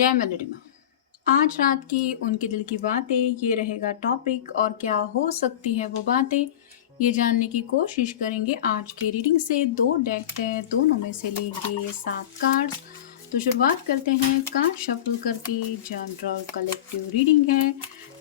जय मेलोडी माँ। आज रात की उनके दिल की बातें ये रहेगा टॉपिक और क्या हो सकती है वो बातें ये जानने की कोशिश करेंगे आज के रीडिंग से। 2 डेक है, दोनों में से लेंगे 7 कार्ड्स। तो शुरुआत करते हैं कार्ड शफल करके। जनरल कलेक्टिव रीडिंग है,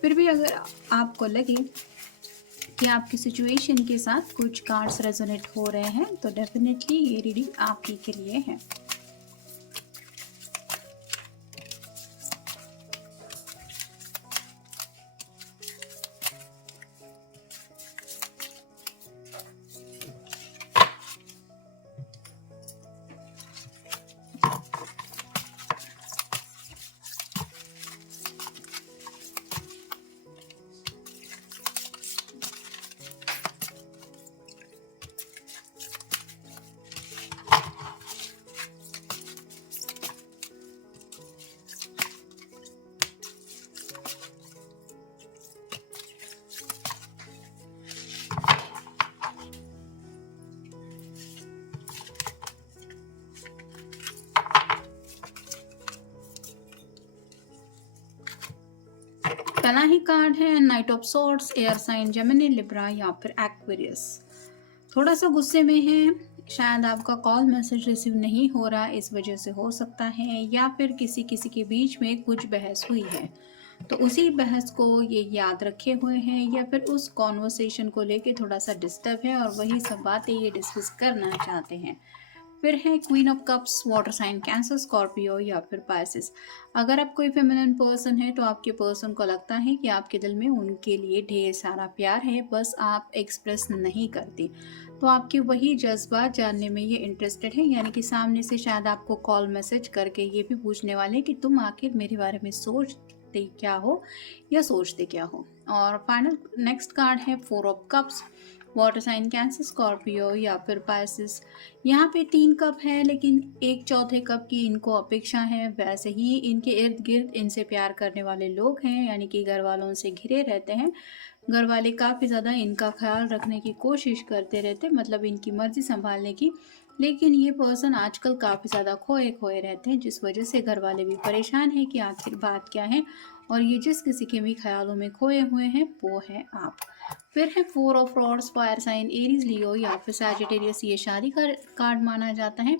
फिर भी अगर आपको लगे कि आपकी सिचुएशन के साथ कुछ कार्ड्स रेजोनेट हो रहे हैं तो डेफिनेटली ये रीडिंग आप ही के लिए है। पहला ही कार्ड है knight of swords, air sign Gemini, Libra या फिर एक्वेरियस। थोड़ा सा गुस्से में है, शायद आपका कॉल मैसेज रिसीव नहीं हो रहा, इस वजह से हो सकता है, या फिर किसी किसी के बीच में कुछ बहस हुई है तो उसी बहस को ये याद रखे हुए हैं, या फिर उस कॉन्वर्सेशन को लेके थोड़ा सा डिस्टर्ब है और वही सब बातें ये डिस्कस करना चाहते हैं। फिर है queen of cups, water sign Cancer, Scorpio या फिर पाइसेस। अगर आप कोई फेमिनिन पर्सन है तो आपके पर्सन को लगता है कि आपके दिल में उनके लिए ढेर सारा प्यार है, बस आप एक्सप्रेस नहीं करती। तो आपके वही जज्बात जानने में ये इंटरेस्टेड है, यानी कि सामने से शायद आपको कॉल मैसेज करके ये भी पूछने वाले कि तुम आखिर मेरे बारे में सोचते क्या हो या सोचते क्या हो। और फाइनल नेक्स्ट कार्ड है 4 of cups, water sign Cancer, Scorpio या फिर पाइसेस। यहाँ पे 3 कप है लेकिन 1/4 कप की इनको अपेक्षा है। वैसे ही इनके इर्द गिर्द इनसे प्यार करने वाले लोग हैं, यानी कि घर वालों से घिरे रहते हैं। घर वाले काफ़ी ज़्यादा इनका ख्याल रखने की कोशिश करते रहते, मतलब इनकी मर्जी संभालने की। लेकिन ये पर्सन आजकल काफ़ी ज़्यादा खोए खोए रहते हैं, जिस वजह से घर वाले भी परेशान हैं कि आखिर बात क्या है। और ये जिस किसी के भी ख्यालों में खोए हुए हैं वो है आप। फिर है 4 of rods, fire sign Aries, Leo या फिर सैजिटेरियस। ये शादी का कार्ड माना जाता है।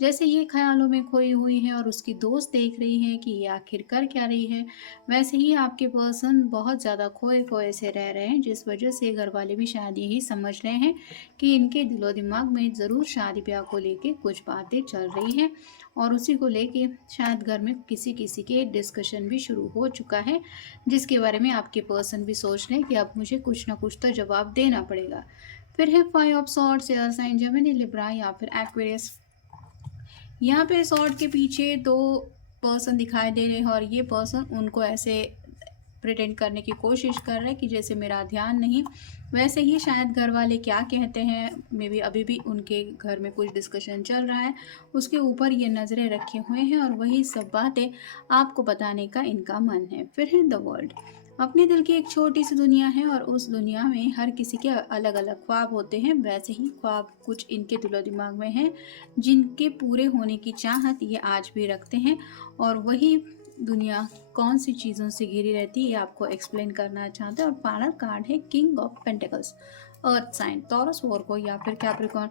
जैसे ये ख्यालों में खोई हुई है और उसकी दोस्त देख रही है कि ये आखिर कर क्या रही है, वैसे ही आपके पर्सन बहुत ज़्यादा खोए खोए से रह रहे हैं, जिस वजह से घर वाले भी शायद यही समझ रहे हैं कि इनके दिलो दिमाग में ज़रूर शादी ब्याह को लेके कुछ बातें चल रही हैं। और उसी को लेके शायद घर में किसी किसी के डिस्कशन भी शुरू हो चुका है, जिसके बारे में आपके पर्सन भी सोच रहे हैं कि अब मुझे कुछ ना कुछ तो जवाब देना पड़ेगा। फिर है 5 of swords, air sign Gemini, Libra या फिर एक्वेरियस। यहाँ पे सॉर्ड के पीछे 2 पर्सन दिखाई दे रहे हैं और ये पर्सन उनको ऐसे प्रिटेंड करने की कोशिश कर रहे हैं कि जैसे मेरा ध्यान नहीं। वैसे ही शायद घर वाले क्या कहते हैं, मे बी अभी भी उनके घर में कुछ डिस्कशन चल रहा है, उसके ऊपर ये नज़रें रखे हुए हैं और वही सब बातें आपको बताने का इनका मन है। फिर है द वर्ल्ड, अपने दिल की एक छोटी सी दुनिया है और उस दुनिया में हर किसी के अलग अलग ख्वाब होते हैं। वैसे ही ख्वाब कुछ इनके दिलो दिमाग में हैं जिनके पूरे होने की चाहत ये आज भी रखते हैं। और वही दुनिया कौन सी चीज़ों से घिरी रहती है ये आपको एक्सप्लेन करना चाहते हैं। और फाइनल कार्ड है king of pentacles, earth sign, Taurus, Virgo या फिर कैप्रिकॉर्न।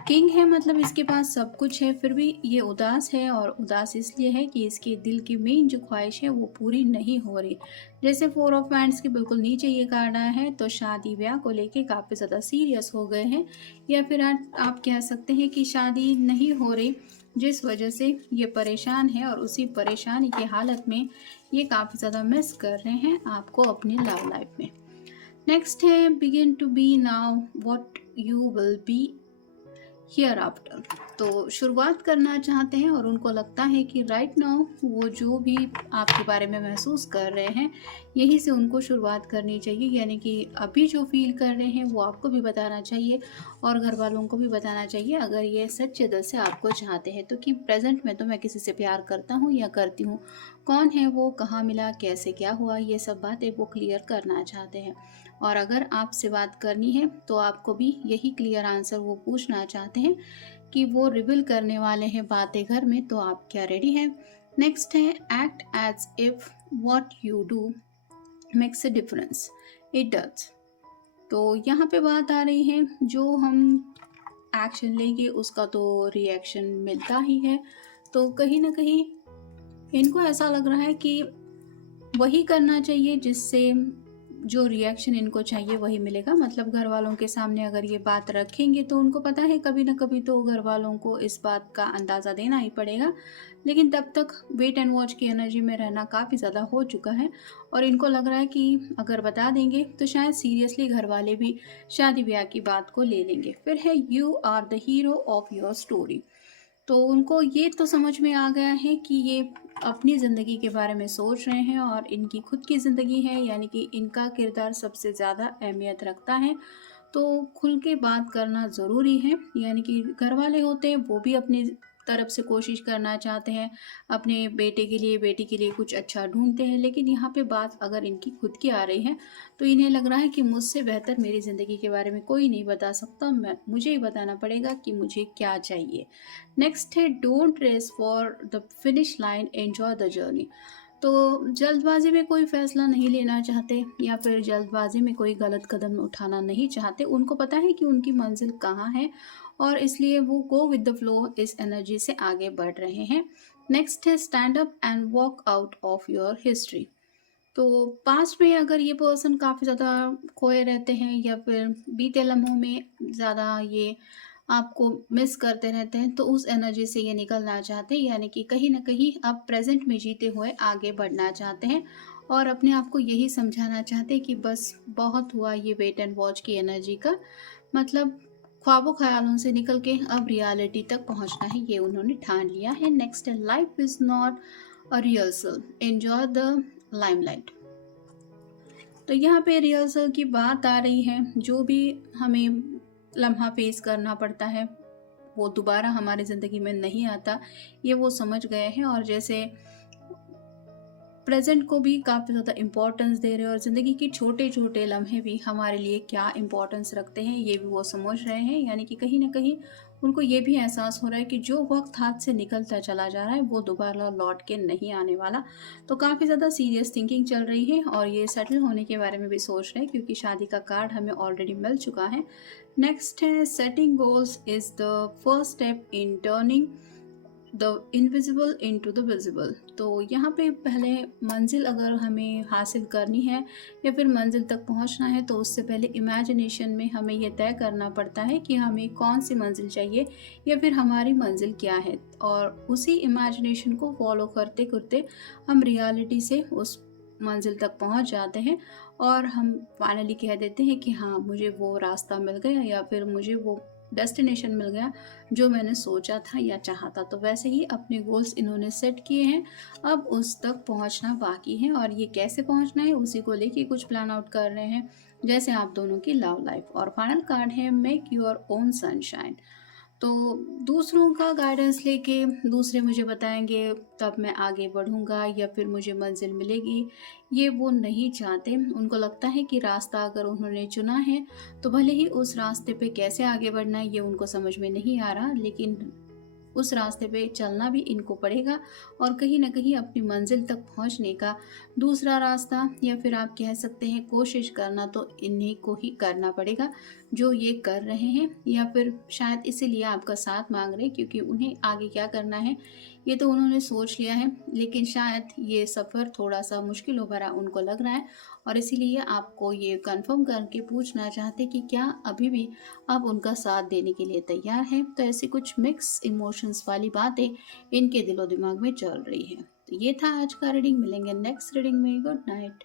किंग है मतलब इसके पास सब कुछ है, फिर भी ये उदास है और उदास इसलिए है कि इसके दिल की मेन जो ख्वाहिश है वो पूरी नहीं हो रही। जैसे 4 ऑफ हैंड्स के बिल्कुल नीचे ये कार्ड आया है तो शादी ब्याह को लेके काफ़ी ज़्यादा सीरियस हो गए हैं, या फिर आप कह सकते हैं कि शादी नहीं हो रही, जिस वजह से ये परेशान है और उसी परेशानी की हालत में ये काफ़ी ज़्यादा मिस कर रहे हैं आपको अपनी लव लाइफ में। नेक्स्ट है begin to be now what you will be hereafter. तो शुरुआत करना चाहते हैं और उनको लगता है कि राइट नाउ वो जो भी आपके बारे में महसूस कर रहे हैं यहीं से उनको शुरुआत करनी चाहिए, यानी कि अभी जो फील कर रहे हैं वो आपको भी बताना चाहिए और घर वालों को भी बताना चाहिए अगर ये सच्चे दिल से आपको चाहते हैं तो, कि प्रेजेंट में तो मैं किसी से प्यार करता हूँ या करती हूँ, कौन है वो, कहाँ मिला, कैसे क्या हुआ, ये सब बातें वो क्लियर करना चाहते हैं। और अगर आपसे बात करनी है तो आपको भी यही क्लियर आंसर वो पूछना चाहते हैं कि वो रिवील करने वाले हैं बातें घर में, तो आप क्या रेडी हैं। नेक्स्ट है act as if what you do makes a difference, it does. तो यहाँ पे बात आ रही है जो हम एक्शन लेंगे उसका तो रिएक्शन मिलता ही है। तो कहीं ना कहीं इनको ऐसा लग रहा है कि वही करना चाहिए जिससे जो रिएक्शन इनको चाहिए वही मिलेगा। मतलब घर वालों के सामने अगर ये बात रखेंगे तो उनको पता है कभी ना कभी तो घर वालों को इस बात का अंदाज़ा देना ही पड़ेगा, लेकिन तब तक वेट एंड वॉच की एनर्जी में रहना काफ़ी ज़्यादा हो चुका है और इनको लग रहा है कि अगर बता देंगे तो शायद सीरियसली घर वाले भी शादी ब्याह की बात को ले लेंगे। फिर है you are the hero of your story. तो उनको ये तो समझ में आ गया है कि ये अपनी ज़िंदगी के बारे में सोच रहे हैं और इनकी खुद की ज़िंदगी है, यानी कि इनका किरदार सबसे ज़्यादा अहमियत रखता है। तो खुल के बात करना ज़रूरी है, यानी कि घर वाले होते हैं वो भी अपनी तरफ से कोशिश करना चाहते हैं, अपने बेटे के लिए बेटी के लिए कुछ अच्छा ढूंढते हैं, लेकिन यहाँ पे बात अगर इनकी खुद की आ रही है तो इन्हें लग रहा है कि मुझसे बेहतर मेरी ज़िंदगी के बारे में कोई नहीं बता सकता, मुझे ही बताना पड़ेगा कि मुझे क्या चाहिए। नेक्स्ट है don't race for the finish line, enjoy the journey. तो जल्दबाजी में कोई फैसला नहीं लेना चाहते या फिर जल्दबाजी में कोई गलत कदम उठाना नहीं चाहते। उनको पता है कि उनकी मंजिल कहाँ है और इसलिए वो गो विद द फ्लो इस एनर्जी से आगे बढ़ रहे हैं। नेक्स्ट है stand up and walk out of your history. तो पास्ट में अगर ये पर्सन काफ़ी ज़्यादा खोए रहते हैं या फिर बीते लम्हों में ज़्यादा ये आपको मिस करते रहते हैं तो उस एनर्जी से ये निकलना चाहते हैं, यानी कि कहीं ना कहीं आप प्रेजेंट में जीते हुए आगे बढ़ना चाहते हैं और अपने आप को यही समझाना चाहते हैं कि बस बहुत हुआ ये वेट एंड वॉच की एनर्जी का। मतलब ख्वाबों ख्यालों से निकल के अब रियलिटी तक पहुंचना है, ये उन्होंने ठान लिया है। नेक्स्ट है life is not a rehearsal, enjoy the limelight. तो यहाँ पे रिहर्सल की बात आ रही है, जो भी हमें लम्हा फेस करना पड़ता है वो दोबारा हमारी ज़िंदगी में नहीं आता, ये वो समझ गए हैं और जैसे प्रेजेंट को भी काफ़ी ज़्यादा इम्पोर्टेंस दे रहे हैं और ज़िंदगी के छोटे छोटे लम्हे भी हमारे लिए क्या इम्पोर्टेंस रखते हैं ये भी वो समझ रहे हैं। यानी कि कहीं ना कहीं उनको ये भी एहसास हो रहा है कि जो वक्त हाथ से निकलता चला जा रहा है वो दोबारा लौट के नहीं आने वाला। तो काफ़ी ज़्यादा सीरियस थिंकिंग चल रही है और ये सेटल होने के बारे में भी सोच रहे हैं क्योंकि शादी का कार्ड हमें ऑलरेडी मिल चुका है। नेक्स्ट है setting goals is the first step in turning the invisible into the visible. तो यहाँ पे पहले मंजिल अगर हमें हासिल करनी है या फिर मंजिल तक पहुँचना है तो उससे पहले इमेजिनेशन में हमें यह तय करना पड़ता है कि हमें कौन सी मंजिल चाहिए या फिर हमारी मंजिल क्या है, और उसी इमेजिनेशन को फॉलो करते करते हम रियलिटी से उस मंजिल तक पहुंच जाते हैं और हम फाइनली कह देते हैं कि हाँ मुझे वो रास्ता मिल गया या फिर मुझे वो डेस्टिनेशन मिल गया जो मैंने सोचा था या चाहा था। तो वैसे ही अपने गोल्स इन्होंने सेट किए हैं, अब उस तक पहुंचना बाकी है और ये कैसे पहुंचना है उसी को लेके कुछ प्लान आउट कर रहे हैं, जैसे आप दोनों की लव लाइफ। और फाइनल कार्ड है मेक योर ओन सनशाइन। तो दूसरों का गाइडेंस लेके दूसरे मुझे बताएंगे तब मैं आगे बढ़ूंगा या फिर मुझे मंजिल मिलेगी, ये वो नहीं चाहते। उनको लगता है कि रास्ता अगर उन्होंने चुना है तो भले ही उस रास्ते पे कैसे आगे बढ़ना है ये उनको समझ में नहीं आ रहा, लेकिन उस रास्ते पे चलना भी इनको पड़ेगा और कहीं ना कहीं अपनी मंजिल तक पहुंचने का दूसरा रास्ता या फिर आप कह सकते हैं कोशिश करना तो इन्हीं को ही करना पड़ेगा जो ये कर रहे हैं, या फिर शायद इसीलिए आपका साथ मांग रहे हैं क्योंकि उन्हें आगे क्या करना है ये तो उन्होंने सोच लिया है, लेकिन शायद ये सफ़र थोड़ा सा मुश्किल भरा उनको लग रहा है और इसीलिए आपको ये कंफर्म करके पूछना चाहते कि क्या अभी भी आप उनका साथ देने के लिए तैयार हैं। तो ऐसी कुछ मिक्स इमोशंस वाली बातें इनके दिलो दिमाग में चल रही है। तो ये था आज का रीडिंग, मिलेंगे नेक्स्ट रीडिंग में। Good night.